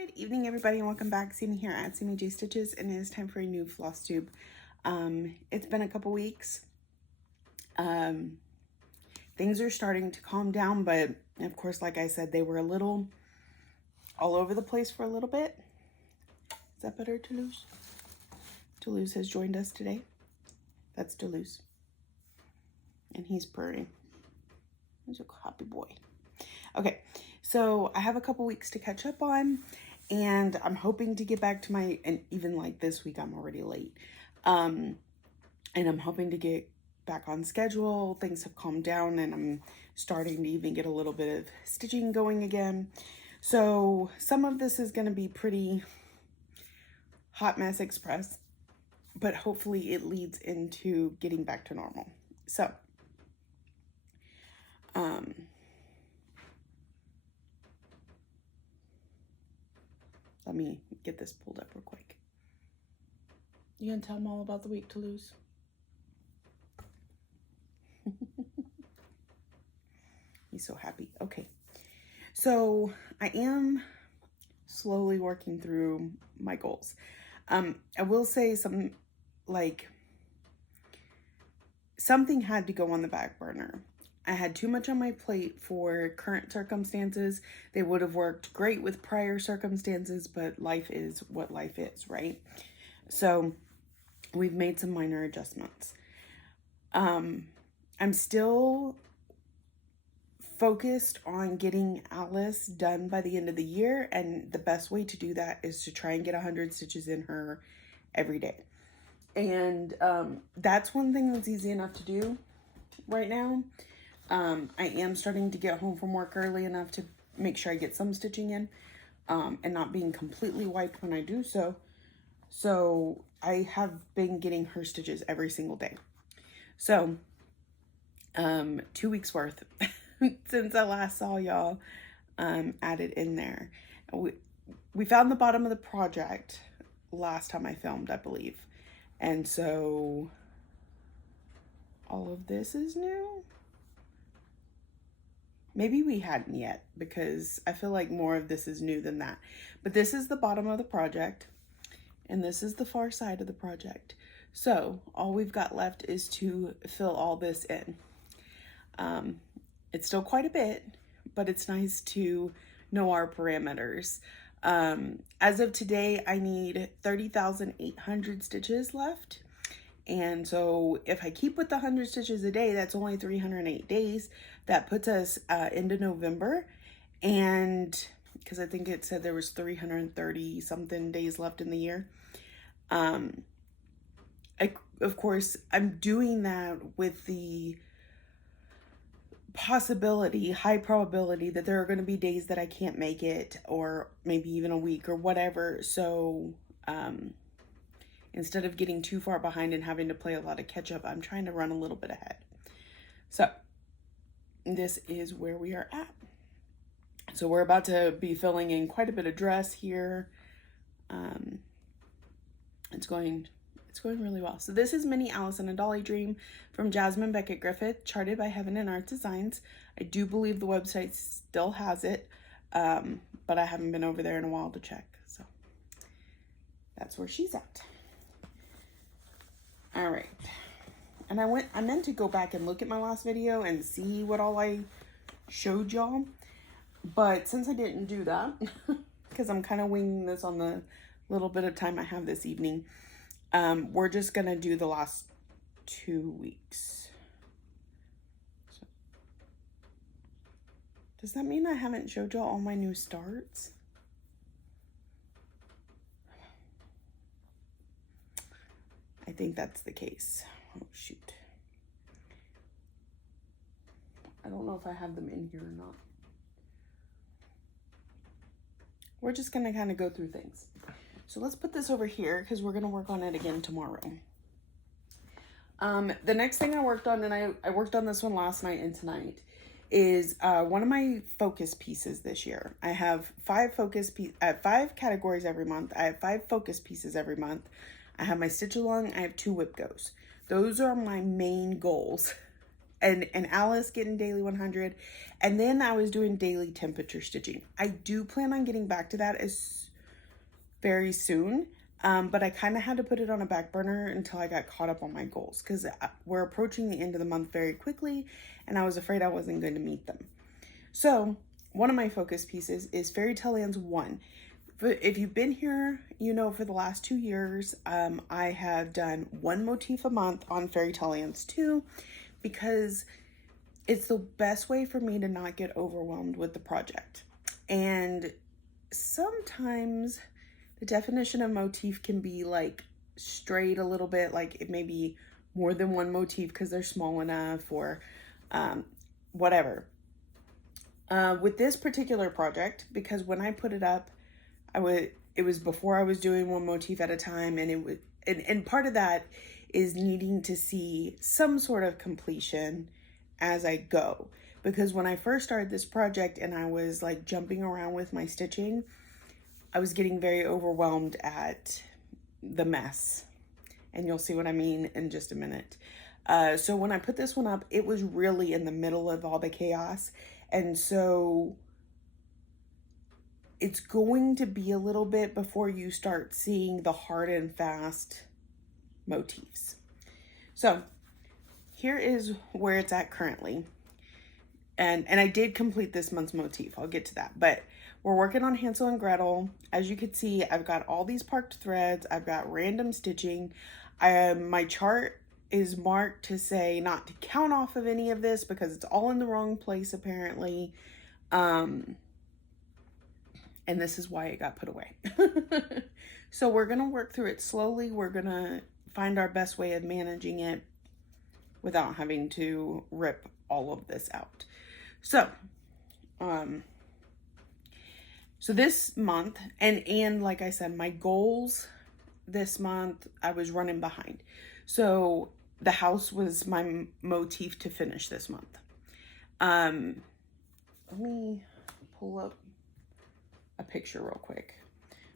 Good evening, everybody, and welcome back. See me here at See Me J Stitches, and it is time for a new Flosstube. It's been a couple weeks. Things are starting to calm down, but of course, like I said, they were a little all over the place for a little bit. Is that better, Toulouse? Toulouse has joined us today. That's Toulouse. And he's purring. He's a happy boy. Okay, so I have a couple weeks to catch up on, and I'm hoping to get back to my, and even like this week, I'm already late. And I'm hoping to get back on schedule. Things have calmed down, and I'm starting to even get a little bit of stitching going again. So some of this is going to be pretty hot mess express, but hopefully it leads into getting back to normal. So, let me get this pulled up real quick. You gonna tell them all about the week, Toulouse? He's so happy. Okay. So I am slowly working through my goals. I will say something had to go on the back burner. I had too much on my plate for current circumstances. They would have worked great with prior circumstances, but life is what life is, right? So we've made some minor adjustments. I'm still focused on getting Alice done by the end of the year, and the best way to do that is to try and get 100 stitches in her every day. And that's one thing that's easy enough to do right now. I am starting to get home from work early enough to make sure I get some stitching in, and not being completely wiped when I do so. So I have been getting her stitches every single day. So 2 weeks worth since I last saw y'all added in there. We found the bottom of the project last time I filmed, I believe. And so all of this is new. Maybe we hadn't yet, because I feel like more of this is new than that. But this is the bottom of the project, and this is the far side of the project. So all we've got left is to fill all this in. It's still quite a bit, but it's nice to know our parameters. As of today, I need 30,800 stitches left. And so if I keep with the 100 stitches a day, that's only 308 days. That puts us into November. And because I think it said there was 330 something days left in the year. Of course, I'm doing that with the possibility, high probability, that there are going to be days that I can't make it, or maybe even a week or whatever. So instead of getting too far behind and having to play a lot of catch up, I'm trying to run a little bit ahead. So this is where we are at. So we're about to be filling in quite a bit of dress here. It's going really well. So this is Mini Alice in a Dolly Dream from Jasmine Beckett Griffith, charted by Heaven and Art Designs. I do believe the website still has it, but I haven't been over there in a while to check. So that's where she's at. All right. And I meant to go back and look at my last video and see what all I showed y'all. But since I didn't do that, because I'm kind of winging this on the little bit of time I have this evening, we're just going to do the last 2 weeks. So, does that mean I haven't showed y'all all my new starts? I think that's the case. Oh, shoot. I don't know if I have them in here or not. We're just going to kind of go through things. So let's put this over here, because we're going to work on it again tomorrow. The next thing I worked on, and I worked on this one last night and tonight, is one of my focus pieces this year. I have 5 categories every month. I have 5 focus pieces every month. I have my stitch along. I have 2 whip goes. Those are my main goals and Alice getting daily 100. And then I was doing daily temperature stitching. I do plan on getting back to that as very soon. But I kind of had to put it on a back burner until I got caught up on my goals, because we're approaching the end of the month very quickly and I was afraid I wasn't going to meet them. So one of my focus pieces is Fairy Tale Lands 1. If you've been here, you know for the last 2 years, I have done one motif a month on Fairy Tale Lands 2, because it's the best way for me to not get overwhelmed with the project. And sometimes the definition of motif can be like strayed a little bit, like it may be more than one motif because they're small enough, or whatever. With this particular project, because when I put it up, it was before I was doing one motif at a time, and and part of that is needing to see some sort of completion as I go. Because when I first started this project and I was like jumping around with my stitching, I was getting very overwhelmed at the mess. And you'll see what I mean in just a minute. So when I put this one up, it was really in the middle of all the chaos. And so it's going to be a little bit before you start seeing the hard and fast motifs. So here is where it's at currently. And I did complete this month's motif. I'll get to that. But we're working on Hansel and Gretel. As you can see, I've got all these parked threads. I've got random stitching. My chart is marked to say not to count off of any of this because it's all in the wrong place apparently. And this is why it got put away. So we're going to work through it slowly. We're going to find our best way of managing it without having to rip all of this out. So, so this month, and like I said, my goals this month, I was running behind. So the house was my motif to finish this month. Let me pull up a picture real quick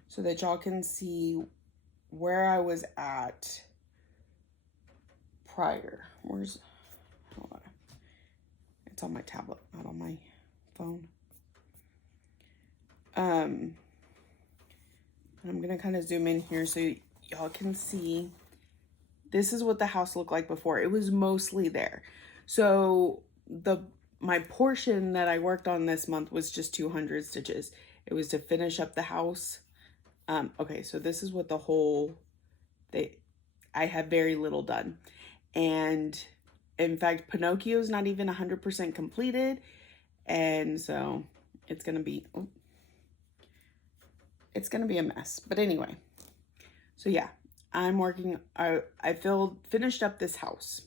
so that y'all can see where I was at prior. Hold on. It's on my tablet, not on my phone. I'm gonna kind of zoom in here so y'all can see. This is what the house looked like before. It was mostly there. So my portion that I worked on this month was just 200 stitches. It was to finish up the house. Okay, so this is what the whole I have very little done. And in fact, Pinocchio's not even 100% completed. And so it's gonna be a mess. But anyway, so yeah, I'm working, I finished up this house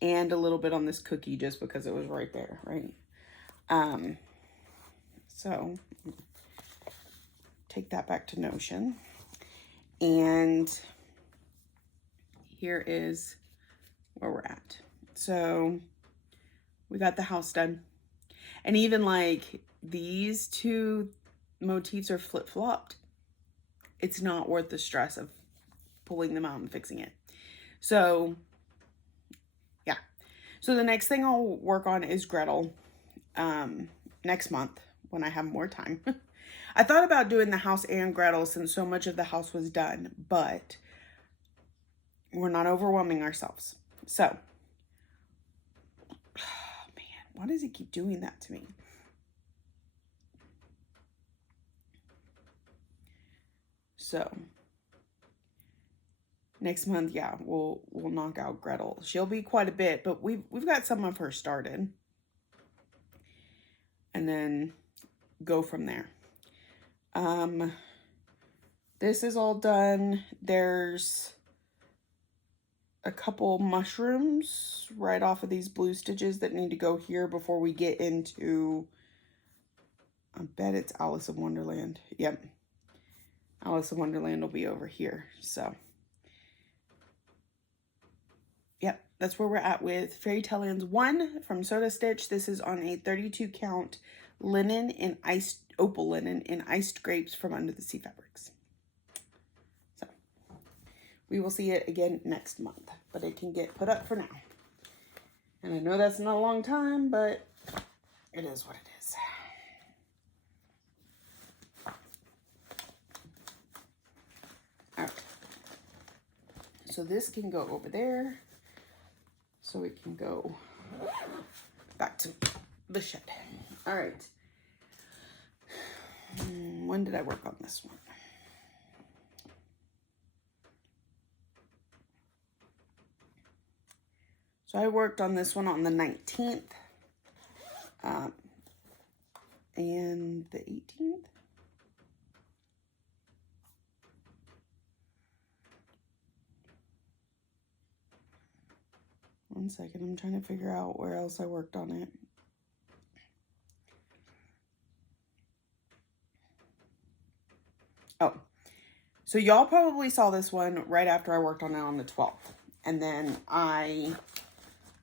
and a little bit on this cookie just because it was right there, right? So take that back to Notion. And here is where we're at. So we got the house done. And even like these two motifs are flip-flopped. It's not worth the stress of pulling them out and fixing it. So yeah. So the next thing I'll work on is Gretel next month when I have more time. I thought about doing the house and Gretel since so much of the house was done, but we're not overwhelming ourselves. So, oh man, why does it keep doing that to me? So next month, yeah, we'll knock out Gretel. She'll be quite a bit, but we've got some of her started. And then go from there. This is all done. There's a couple mushrooms right off of these blue stitches that need to go here before we get into, I bet it's Alice in Wonderland. Yep. Alice in Wonderland will be over here. So, yep, that's where we're at with Fairy Tale Lands 1 from Soda Stitch. This is on a 32 count linen and iced opal linen and iced grapes from Under the Sea Fabrics. So we will see it again next month, but it can get put up for now. And I know that's not a long time, but it is what it is. All right. So this can go over there. So it can go back to the shed. All right. When did I work on this one? So I worked on this one on the 19th and the 18th. One second, I'm trying to figure out where else I worked on it. Oh, so y'all probably saw this one right after I worked on it on the 12th. And then I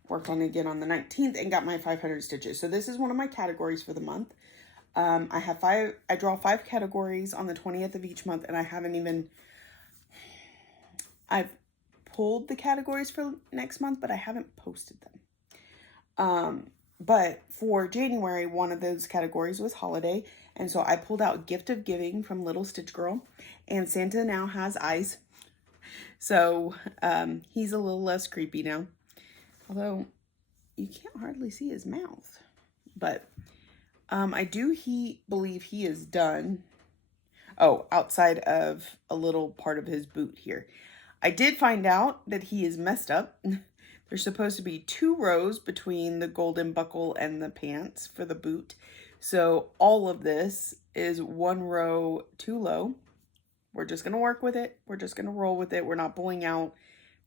worked on it again on the 19th and got my 500 stitches. So this is one of my categories for the month. I draw 5 categories on the 20th of each month, and I've pulled the categories for next month, but I haven't posted them. But for January, one of those categories was holiday. And so I pulled out Gift of Giving from Little Stitch Girl, and Santa now has eyes. So, he's a little less creepy now, although you can't hardly see his mouth, but, I do believe he is done. Oh, outside of a little part of his boot here. I did find out that he is messed up. There's supposed to be 2 rows between the golden buckle and the pants for the boot. So all of this is 1 row too low. We're just going to work with it. We're just going to roll with it. We're not pulling out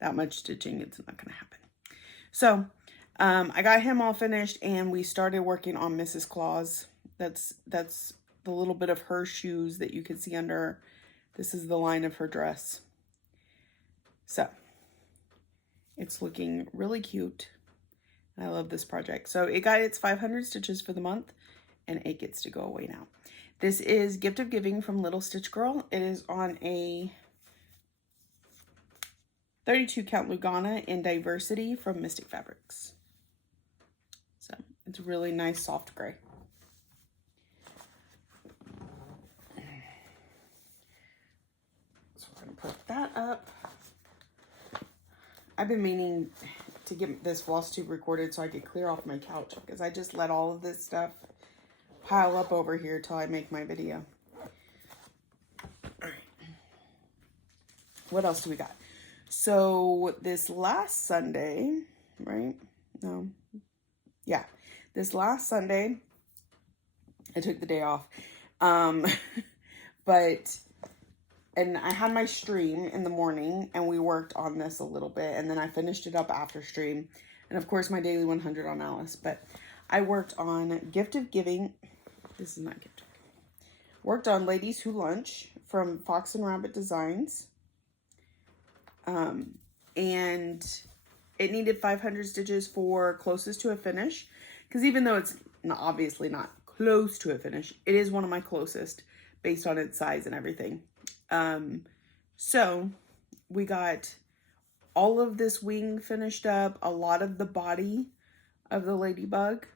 that much stitching. It's not going to happen. So I got him all finished, and we started working on Mrs. Claus. That's the little bit of her shoes that you can see under her. This is the line of her dress. So it's looking really cute. I love this project. So it got its 500 stitches for the month, and it gets to go away now. This is Gift of Giving from Little Stitch Girl. It is on a 32 count Lugana in Diversity from Mystic Fabrics. So it's a really nice soft gray. So we're gonna put that up. I've been meaning to get this Flosstube recorded so I could clear off my couch, because I just let all of this stuff pile up over here till I make my video. All right. What else do we got? So this last Sunday, right? No. Yeah. This last Sunday, I took the day off. And I had my stream in the morning, and we worked on this a little bit, and then I finished it up after stream. And of course, my daily 100 on Alice. But I worked on Gift of Giving. This is not Gift of Giving. Worked on Ladies Who Lunch from Fox and Rabbit Designs. And it needed 500 stitches for closest to a finish. Because even though it's obviously not close to a finish, it is one of my closest based on its size and everything. So we got all of this wing finished up, a lot of the body of the ladybug,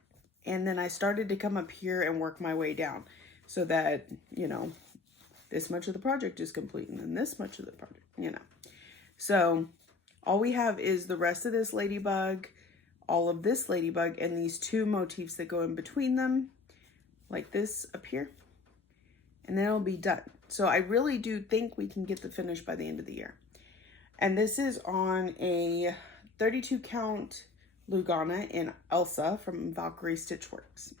and then I started to come up here and work my way down so that, you know, this much of the project is complete, and then this much of the project, you know. So all we have is the rest of this ladybug, all of this ladybug, and these 2 motifs that go in between them, like this up here, and then it'll be done. So I really do think we can get the finish by the end of the year. And this is on a 32 count Lugana in Elsa from Valkyrie Stitchworks.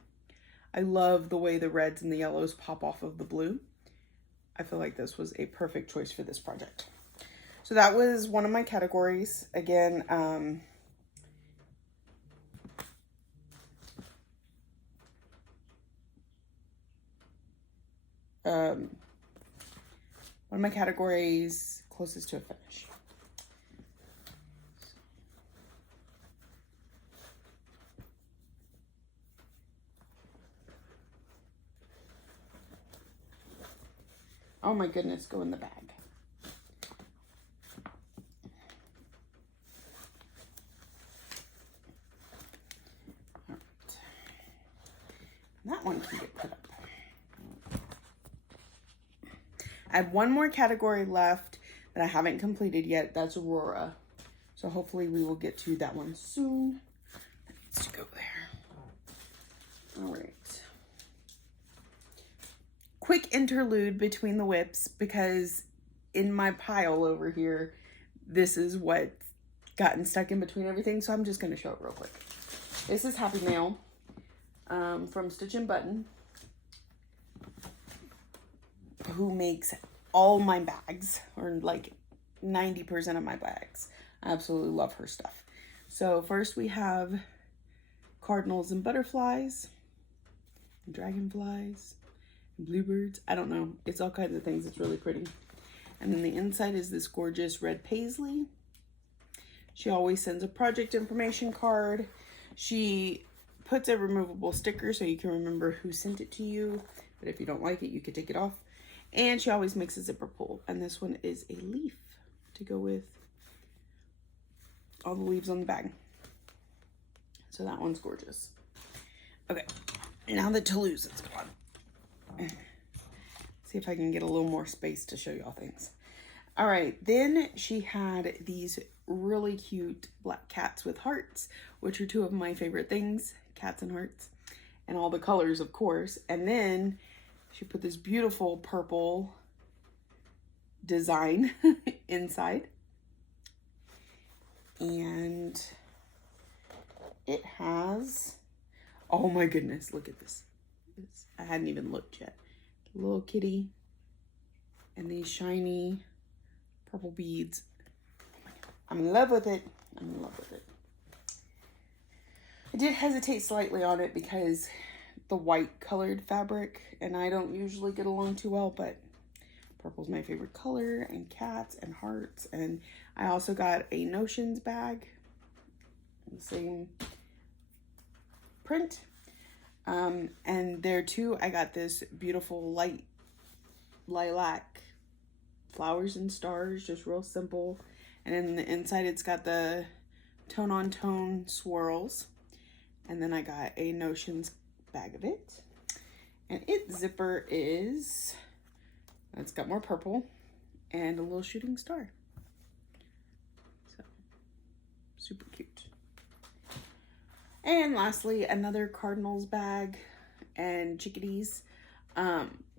I love the way the reds and the yellows pop off of the blue. I feel like this was a perfect choice for this project. So that was one of my categories. Again, one of my categories closest to a finish. Oh my goodness, go in the bag. I have one more category left that I haven't completed yet. That's Aurora. So hopefully we will get to that one soon. That needs to go there. All right. Quick interlude between the whips, because in my pile over here, this is what gotten stuck in between everything. So I'm just going to show it real quick. This is Happy Mail from Stitch and Button, who makes all my bags, or like 90% of my bags. I absolutely love her stuff. So first we have cardinals and butterflies, and dragonflies, and bluebirds. I don't know. It's all kinds of things. It's really pretty. And then the inside is this gorgeous red paisley. She always sends a project information card. She puts a removable sticker so you can remember who sent it to you. But if you don't like it, you could take it off. And she always makes a zipper pull. And this one is a leaf to go with all the leaves on the bag. So that one's gorgeous. Okay, now that Toulouse is gone. See if I can get a little more space to show y'all things. All right, then she had these really cute black cats with hearts, which are two of my favorite things, cats and hearts, and all the colors, of course. And then she put this beautiful purple design inside. And it has, oh my goodness, look at this. I hadn't even looked yet. Little kitty and these shiny purple beads. Oh my God. I'm in love with it. I'm in love with it. I did hesitate slightly on it because the white colored fabric, and I don't usually get along too well, but purple's my favorite color, and cats and hearts. And I also got a Notions bag, the same print. And there too, I got this beautiful light lilac flowers and stars, just real simple. And in the inside, it's got the tone on tone swirls. And then I got a Notions bag of it. And its zipper is, it's got more purple and a little shooting star. So, super cute. And lastly, another Cardinals bag and chickadees,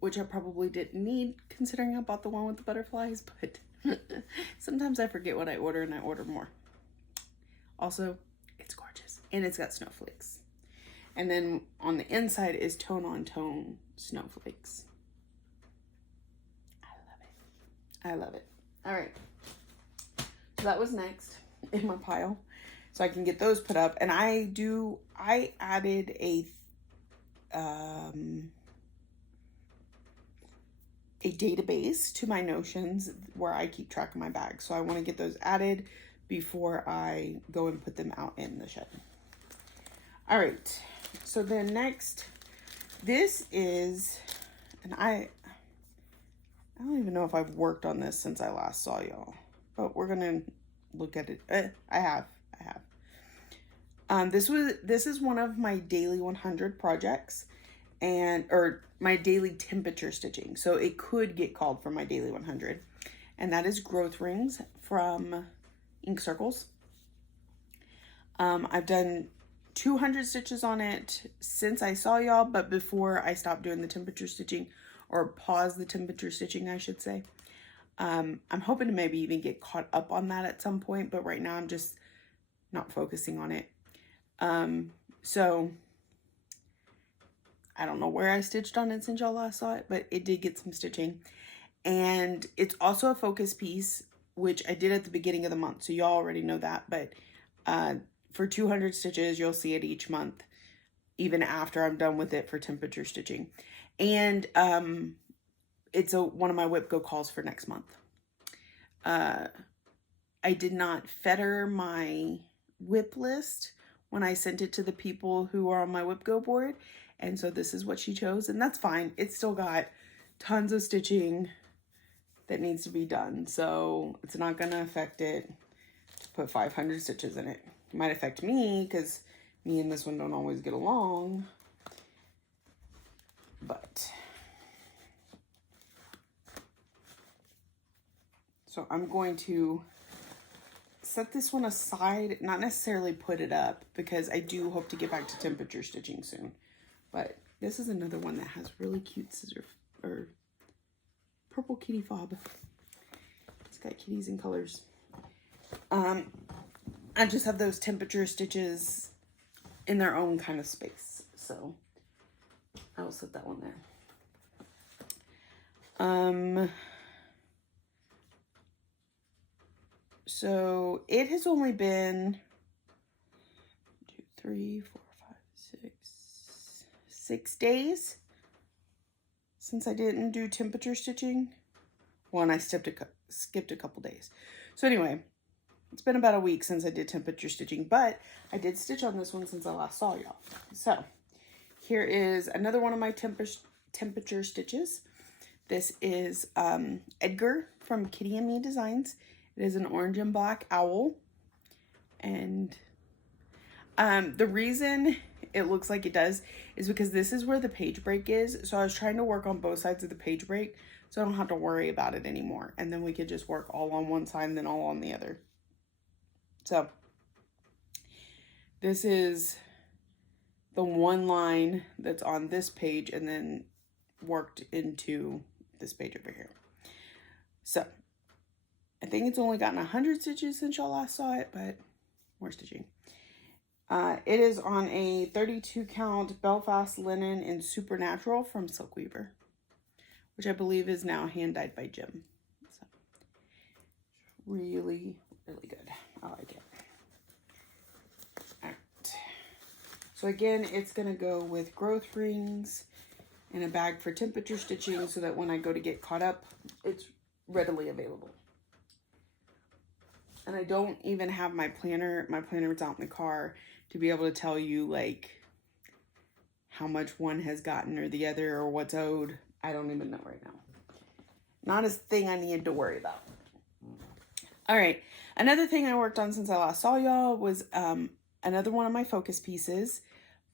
which I probably didn't need considering I bought the one with the butterflies, but sometimes I forget what I order and I order more. Also, it's gorgeous and it's got snowflakes. And then on the inside is tone on tone snowflakes. I love it. I love it. All right. So that was next in my pile. So I can get those put up. And I added a database to my Notions where I keep track of my bags. So I want to get those added before I go and put them out in the shed. All right. So then next, this is, and I don't even know if I've worked on this since I last saw y'all, but we're going to look at it. I have. This is one of my daily 100 projects, or my daily temperature stitching. So it could get called for my daily 100, and that is growth rings from Ink Circles. I've done 200 stitches on it since I saw y'all, but before I stopped doing the temperature stitching, or paused the temperature stitching, I should say. I'm hoping to maybe even get caught up on that at some point, but right now I'm just not focusing on it. So I don't know where I stitched on it since y'all last saw it, but it did get some stitching. And it's also a focus piece, which I did at the beginning of the month. So y'all already know that, but, for 200 stitches, you'll see it each month, even after I'm done with it for temperature stitching. And, it's one of my whip go calls for next month. I did not fetter my whip list when I sent it to the people who are on my whip go board. And so this is what she chose, and that's fine. It's still got tons of stitching that needs to be done. So it's not gonna affect it to put 500 stitches in it. It might affect me because me and this one don't always get along. But So I'm going to set this one aside, not necessarily put it up, because I do hope to get back to temperature stitching soon. But this is another one that has really cute scissor, or purple kitty fob. It's got kitties in colors. I just have those temperature stitches in their own kind of space, so I will set that one there. So it has only been 2, 3, 4, 5, 6 days since I didn't do temperature stitching. Well, and I skipped a couple days. So anyway, it's been about a week since I did temperature stitching, but I did stitch on this one since I last saw y'all. So here is another one of my temperature stitches. This is Edgar from Kitty and Me Designs. It is an orange and black owl. And the reason it looks like it does is because this is where the page break is. So I was trying to work on both sides of the page break so I don't have to worry about it anymore. And then we could just work all on one side and then all on the other. So this is the one line that's on this page and then worked into this page over here. So I think it's only gotten 100 stitches since y'all last saw it, but more stitching. It is on a 32 count Belfast linen in Supernatural from Silk Weaver, which I believe is now hand dyed by Jim. So really, really good. I like it. All right. So again, it's gonna go with growth rings and a bag for temperature stitching so that when I go to get caught up, it's readily available. And I don't even have my planner. My planner is out in the car to be able to tell you like how much one has gotten or the other or what's owed. I don't even know right now. Not a thing I need to worry about. All right. Another thing I worked on since I last saw y'all was another one of my focus pieces.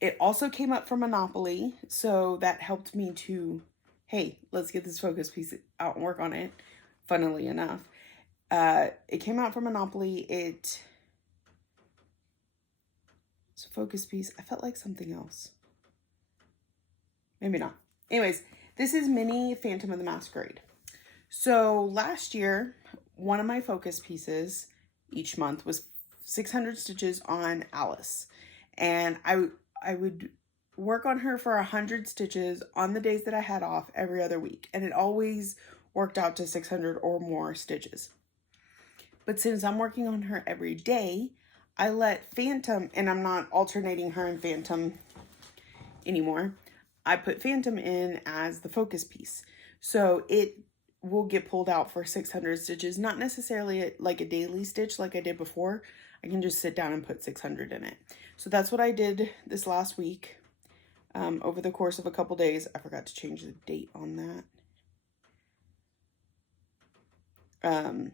It also came up from Monopoly, so that helped me to, hey, let's get this focus piece out and work on it, funnily enough. It came out from Monopoly. It's a focus piece. I felt like something else. Maybe not. Anyways, this is Mini Phantom of the Masquerade. So last year, one of my focus pieces each month was 600 stitches on Alice. And I would work on her for 100 stitches on the days that I had off every other week. And it always worked out to 600 or more stitches. But since I'm working on her every day, I let Phantom, and I'm not alternating her and Phantom anymore. I put Phantom in as the focus piece. So it will get pulled out for 600 stitches, not necessarily like a daily stitch like I did before. I can just sit down and put 600 in it. So that's what I did this last week. Over the course of a couple days. I forgot to change the date on that.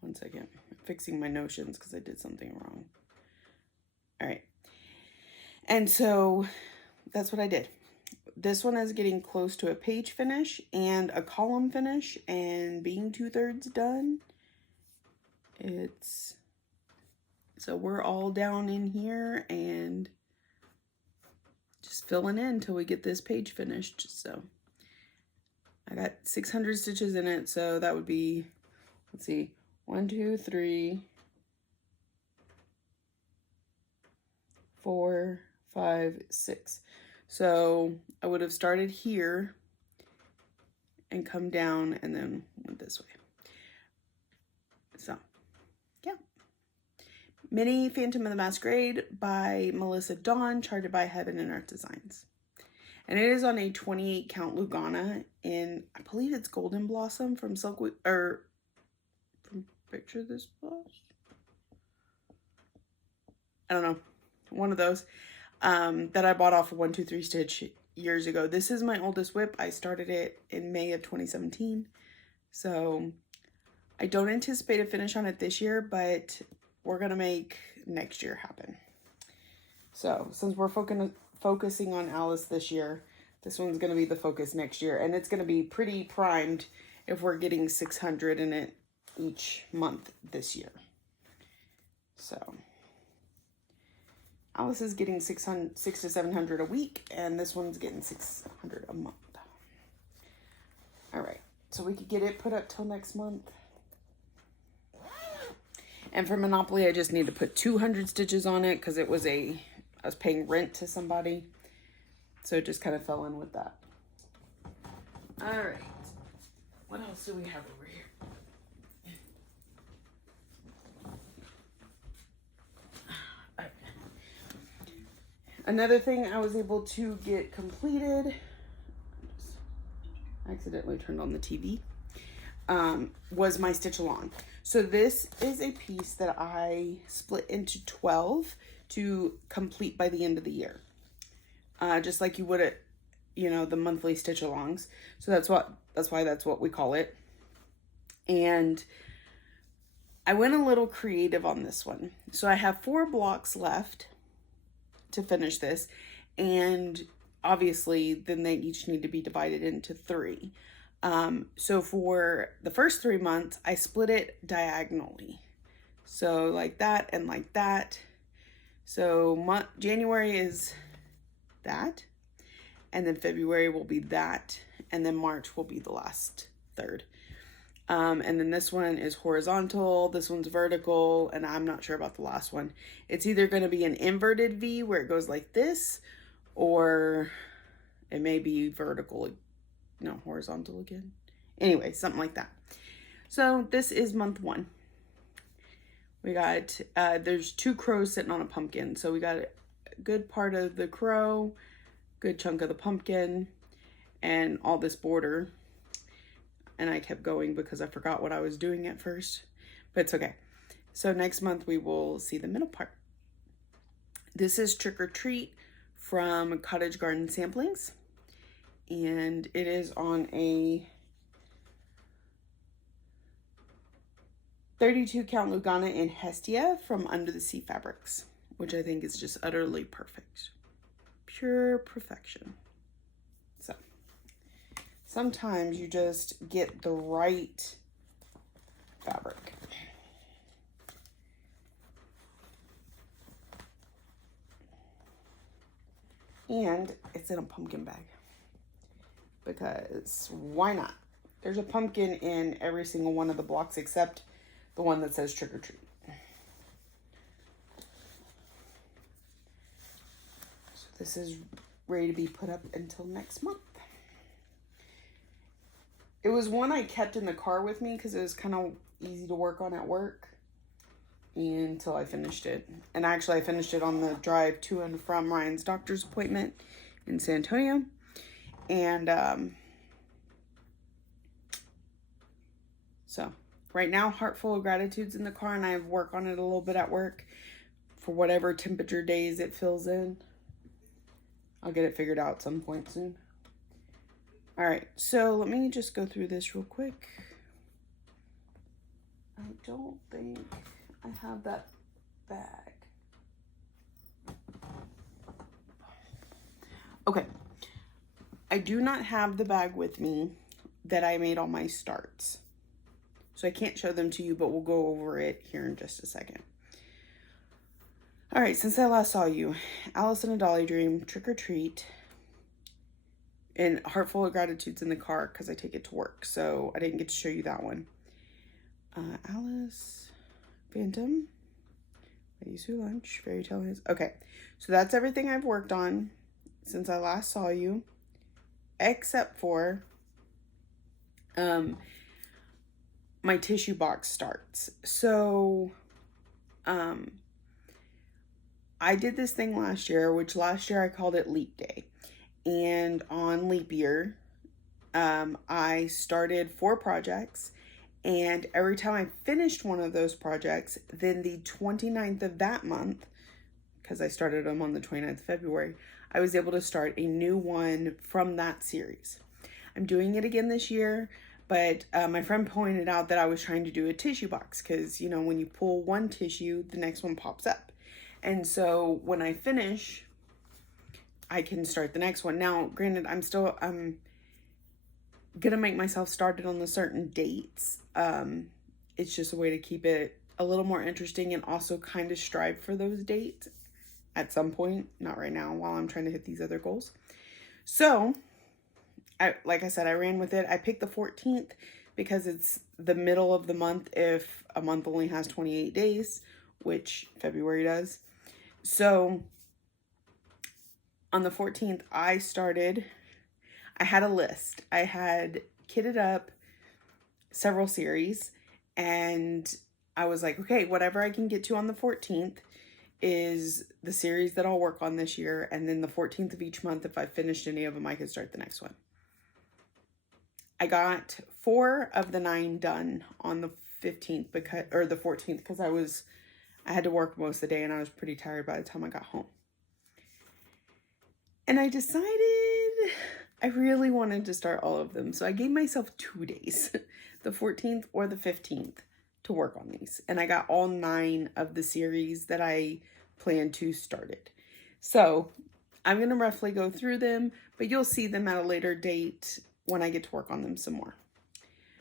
One second. I'm fixing my notions because I did something wrong. All right. And so that's what I did. This one is getting close to a page finish and a column finish and being 2/3 done. So we're all down in here and just filling in until we get this page finished. So I got 600 stitches in it. So that would be, let's see, 1, 2, 3, 4, 5, 6. So I would have started here and come down and then went this way. So, yeah. Mini Phantom of the Masquerade by Melissa Dawn, charted by Heaven and Earth Designs. And it is on a 28 count Lugana in, I believe it's Golden Blossom from from Picture This Boss. I don't know. One of those that I bought off of 123 Stitch years ago. This is my oldest whip. I started it in May of 2017. So I don't anticipate a finish on it this year, but we're going to make next year happen. So since we're focusing on Alice this year, this one's going to be the focus next year. And it's going to be pretty primed if we're getting 600 in it each month this year. So Alice is getting 600 to 700 a week, and this one's getting 600 a month. All right, so we could get it put up till next month. And for Monopoly, I just need to put 200 stitches on it because I was paying rent to somebody. So it just kind of fell in with that. All right. What else do we have over here? All right. Another thing I was able to get completed, I accidentally turned on the TV, was my stitch along. So this is a piece that I split into 12 to complete by the end of the year. Just like you would at, you know, the monthly stitch alongs. So that's why that's what we call it. And I went a little creative on this one. So I have 4 blocks left to finish this. And obviously then they each need to be divided into 3. So for the first 3 months, I split it diagonally. So like that and like that. So January is that, and then February will be that, and then March will be the last third. And then this one is horizontal, this one's vertical, and I'm not sure about the last one. It's either going to be an inverted V where it goes like this, or it may be vertical, no, horizontal again. Anyway, something like that. So this is month 1. We got, there's 2 crows sitting on a pumpkin. So we got a good part of the crow, good chunk of the pumpkin, and all this border. And I kept going because I forgot what I was doing at first, but it's okay. So next month we will see the middle part. This is Trick or Treat from Cottage Garden Samplings. And it is on a 32 count Lugana in Hestia from Under the Sea Fabrics, which I think is just utterly perfect. Pure perfection. So sometimes you just get the right fabric. And it's in a pumpkin bag. Because why not? There's a pumpkin in every single one of the blocks except the one that says Trick or Treat. So this is ready to be put up until next month. It was one I kept in the car with me because it was kind of easy to work on at work until I finished it. And actually I finished it on the drive to and from Ryan's doctor's appointment in San Antonio. And so right now, Heart Full of Gratitude's in the car, and I have work on it a little bit at work for whatever temperature days it fills in. I'll get it figured out at some point soon. All right, so let me just go through this real quick. I don't think I have that bag. Okay. I do not have the bag with me that I made all my starts. So I can't show them to you, but we'll go over it here in just a second. All right, since I last saw you, Alice in a Dolly Dream, Trick or Treat, and Heart Full of Gratitude's in the car because I take it to work. So I didn't get to show you that one. Alice, Phantom, Ladies Who Lunch, Fairy Tale Hands. Okay, so that's everything I've worked on since I last saw you. Except for my tissue box starts. So I did this thing last year, which last year I called it Leap Day. And on leap year, I started 4 projects, and every time I finished one of those projects, then the 29th of that month, because I started them on the 29th of February, I was able to start a new one from that series. I'm doing it again this year, but my friend pointed out that I was trying to do a tissue box because, you know, when you pull one tissue, the next one pops up. And so when I finish, I can start the next one. Now, granted, I'm still, gonna make myself started on the certain dates. It's just a way to keep it a little more interesting and also kind of strive for those dates at some point, not right now while I'm trying to hit these other goals. So like I said, I ran with it. I picked the 14th because it's the middle of the month if a month only has 28 days, which February does. So on the 14th, I had a list. I had kitted up several series, and I was like, okay, whatever I can get to on the 14th is the series that I'll work on this year. And then the 14th of each month, if I finished any of them, I could start the next one. I got 4 of the 9 done on the 15th or the 14th because I had to work most of the day and I was pretty tired by the time I got home. And I decided I really wanted to start all of them. So I gave myself 2 days, the 14th or the 15th, to work on these. And I got all 9 of the series that I planned to started. So I'm going to roughly go through them, but you'll see them at a later date when I get to work on them some more.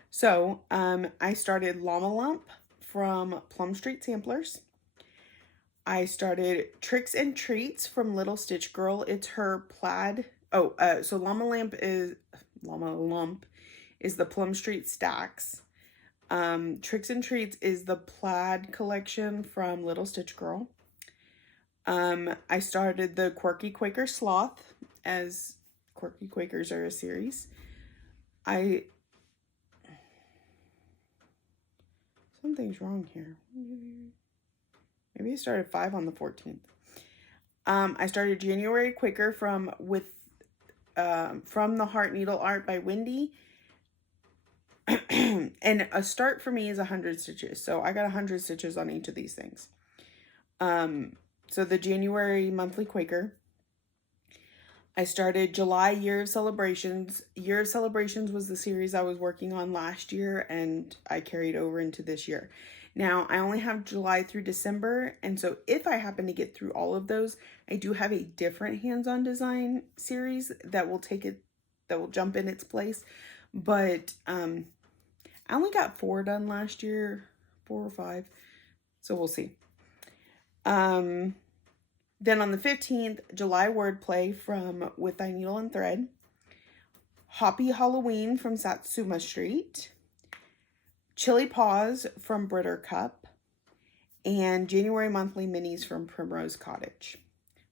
So I started Llama Lump from Plum Street Samplers. I started Tricks and Treats from Little Stitch Girl. It's her plaid. So Llama Lump is the Plum Street Stacks. Tricks and Treats is the plaid collection from Little Stitch Girl. I started the Quirky Quaker Sloth, as Quirky Quakers are a series. Something's wrong here. Maybe I started 5 on the 14th. I started January Quaker from the Heart Needle Art by Wendy. And a start for me is 100 stitches. So I got 100 stitches on each of these things. So the January monthly Quaker. I started July Year of Celebrations. Year of Celebrations was the series I was working on last year and I carried over into this year. Now, I only have July through December, and so if I happen to get through all of those, I do have a different hands-on design series that will jump in its place. But I only got 4 done last year, 4 or 5, so we'll see. Then on the 15th, July Wordplay from With Thy Needle and Thread. Hoppy Halloween from Satsuma Street. Chili Paws from Britter Cup. And January Monthly Minis from Primrose Cottage.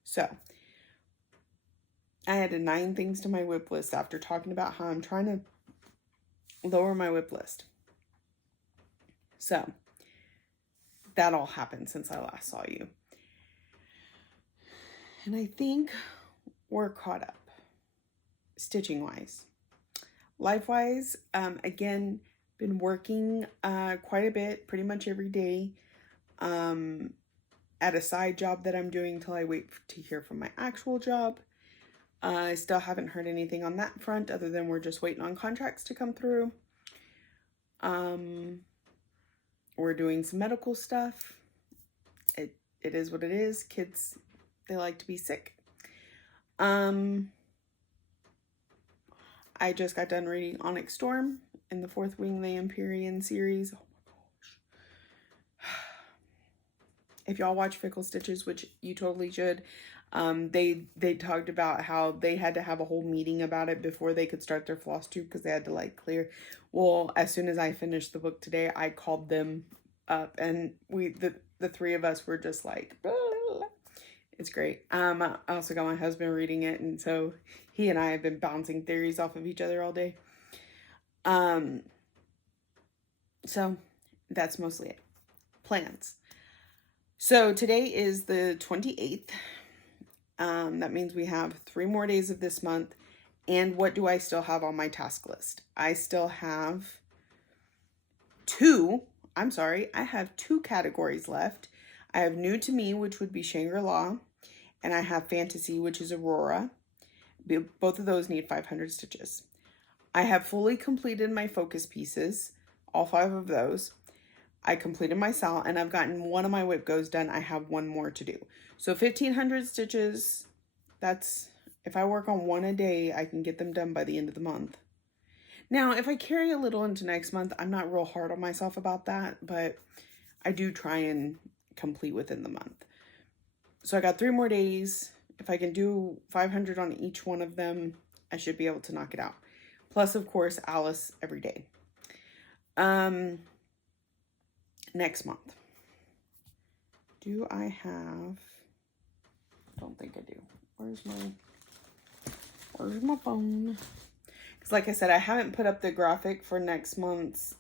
So, I added 9 things to my whip list after talking about how I'm trying to lower my whip list. So, that all happened since I last saw you. And I think we're caught up, stitching-wise. Life-wise, again, been working quite a bit, pretty much every day, at a side job that I'm doing till I wait to hear from my actual job. I still haven't heard anything on that front other than we're just waiting on contracts to come through. We're doing some medical stuff. It is what it is. Kids, they like to be sick. I just got done reading Onyx Storm in the 4th Wing the Empyrean series. Oh my gosh. If y'all watch Fickle Stitches, which you totally should, they talked about how they had to have a whole meeting about it before they could start their Flosstube because they had to like clear. Well, as soon as I finished the book today, I called them up and the 3 of us were just like, blah, blah, blah. It's great. I also got my husband reading it, and so he and I have been bouncing theories off of each other all day. So that's mostly it. Plans. So today is the 28th. That means we have 3 more days of this month. And what do I still have on my task list? I still have I have 2 categories left. I have New to Me, which would be Shangri-La, and I have Fantasy, which is Aurora. Both of those need 500 stitches. I have fully completed my focus pieces, all 5 of those. I completed my sal, and I've gotten one of my whip goes done. I have 1 more to do. So 1,500 stitches, that's, if I work on 1 a day, I can get them done by the end of the month. Now, if I carry a little into next month, I'm not real hard on myself about that, but I do try and complete within the month. So I got 3 more days. If I can do 500 on each one of them, I should be able to knock it out. Plus, of course, Alice every day. Next month. Do I have... I don't think I do. Where's my phone? Because like I said, I haven't put up the graphic for next month's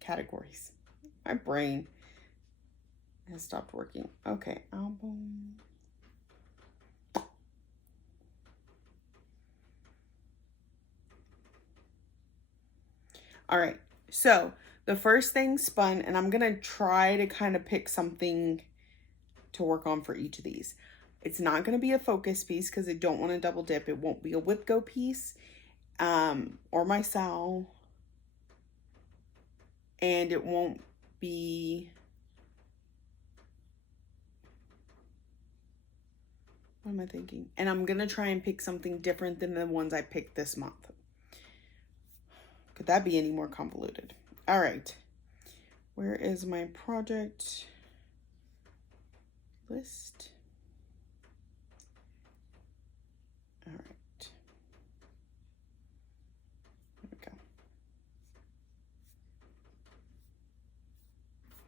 categories. My brain has stopped working. Okay, album. All right, so the first thing spun, and I'm gonna try to kind of pick something to work on for each of these. It's not gonna be a focus piece because I don't want to double dip. It won't be a whip go piece, or my Sal, and it won't be, what am I thinking? And I'm gonna try and pick something different than the ones I picked this month. Could that be any more convoluted? All right, where is my project list? All right, there we go.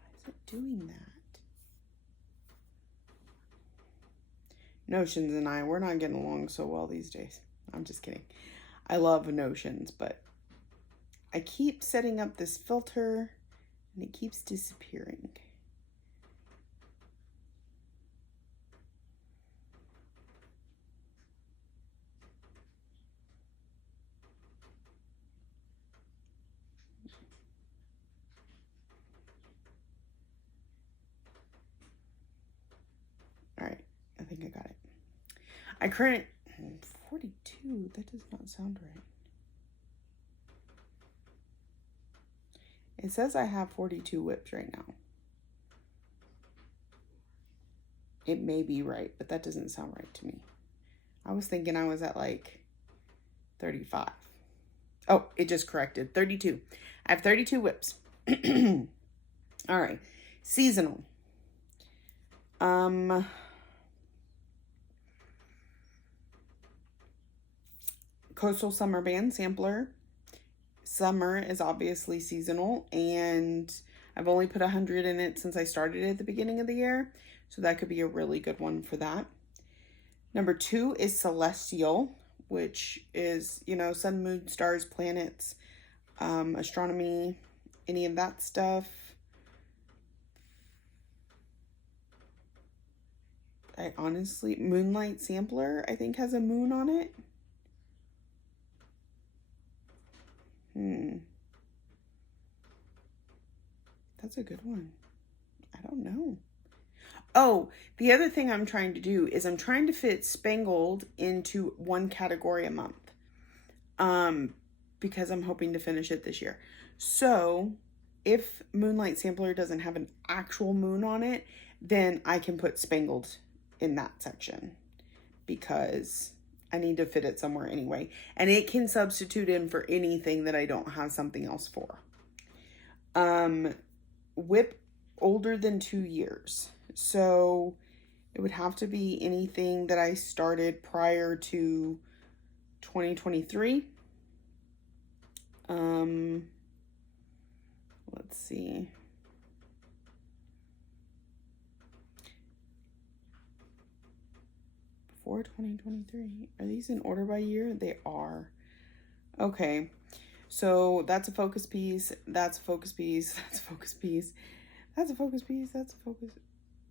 Why is it doing that? Notions and we're not getting along so well these days. I'm just kidding. I love Notions, but I keep setting up this filter and it keeps disappearing. All right, I think I got it. I current 42, that does not sound right. It says I have 42 whips right now. It may be right, but that doesn't sound right to me. I was thinking I was at like 35. Oh, it just corrected. 32. I have 32 whips. All right. Seasonal. Coastal Summer Band Sampler. Summer is obviously seasonal, and I've only put 100 in it since I started at the beginning of the year, so that could be a really good one for that. Number 2 is Celestial, which is, you know, sun, moon, stars, planets, astronomy, any of that stuff. I honestly, Moonlight Sampler, I think has a moon on it. That's a good one. I don't know. Oh, the other thing I'm trying to do is I'm trying to fit Spangled into one category a month. Because I'm hoping to finish it this year. So if Moonlight Sampler doesn't have an actual moon on it, then I can put Spangled in that section because I need to fit it somewhere anyway. And it can substitute in for anything that I don't have something else for. Whip older than 2 years. So it would have to be anything that I started prior to 2023. Let's see. Before 2023. Are these in order by year? They are. Okay. So that's a focus piece. That's a focus piece. That's a focus piece. That's a focus piece. That's a focus.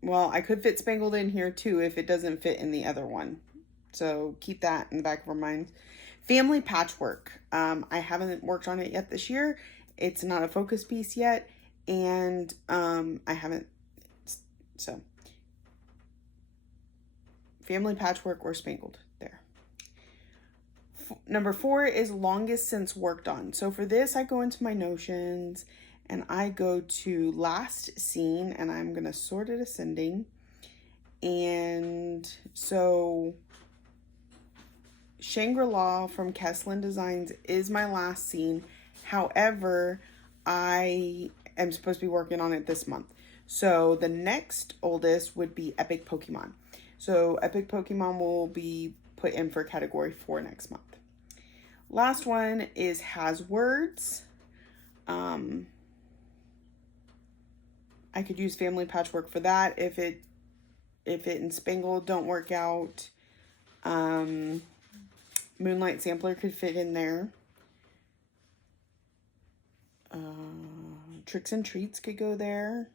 Well, I could fit Spangled in here too if it doesn't fit in the other one. So keep that in the back of our minds. Family Patchwork. I haven't worked on it yet this year. It's not a focus piece yet. And I haven't. So Family Patchwork or Spangled. There. Number 4 is longest since worked on. So for this, I go into my Notions and I go to last seen and I'm going to sort it ascending. And so Shangri-La from Kesslin Designs is my last scene. However, I am supposed to be working on it this month. So the next oldest would be Epic Pokemon. So Epic Pokemon will be put in for category 4 next month. Last one is Has Words. I could use Family Patchwork for that if it and Spangled don't work out. Moonlight Sampler could fit in there. Tricks and Treats could go there.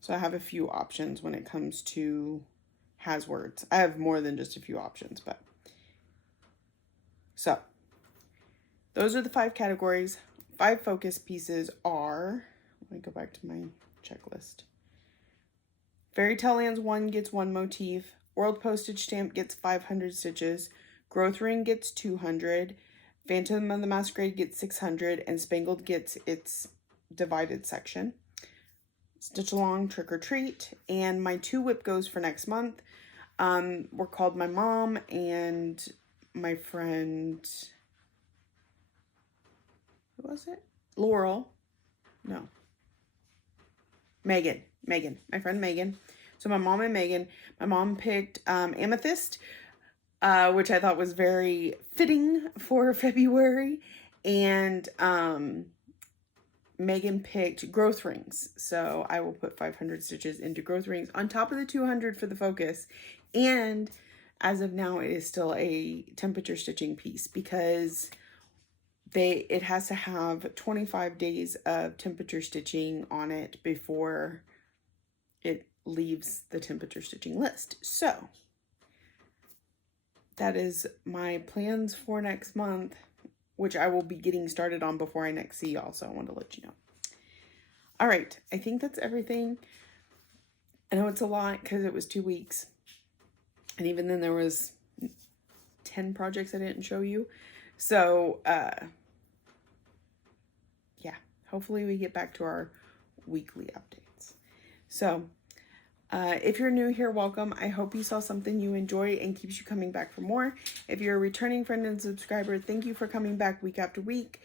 So I have a few options when it comes to Has Words. I have more than just a few options, but. So, those are the 5 categories. 5 focus pieces are, let me go back to my checklist. Fairy Tale Lands 1 gets 1 motif. World Postage Stamp gets 500 stitches. Growth Ring gets 200. Phantom of the Masquerade gets 600. And Spangled gets its divided section. Stitch Along, Trick or Treat. And my 2 whip goes for next month were called My Mom and my friend, who was it? Laurel. No. Megan. My friend Megan. So my mom and Megan. My mom picked Amethyst, which I thought was very fitting for February. And Megan picked Growth Rings. So I will put 500 stitches into Growth Rings on top of the 200 for the focus. And as of now, it is still a temperature stitching piece because it has to have 25 days of temperature stitching on it before it leaves the temperature stitching list. So that is my plans for next month, which I will be getting started on before I next see y'all. So I wanted to let you know. All right. I think that's everything. I know it's a lot because it was 2 weeks. And even then there was 10 projects I didn't show you. So, yeah, hopefully we get back to our weekly updates. So, if you're new here, welcome. I hope you saw something you enjoy and keeps you coming back for more. If you're a returning friend and subscriber, thank you for coming back week after week.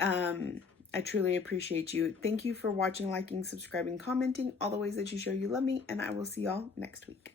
I truly appreciate you. Thank you for watching, liking, subscribing, commenting, all the ways that you show you love me, and I will see y'all next week.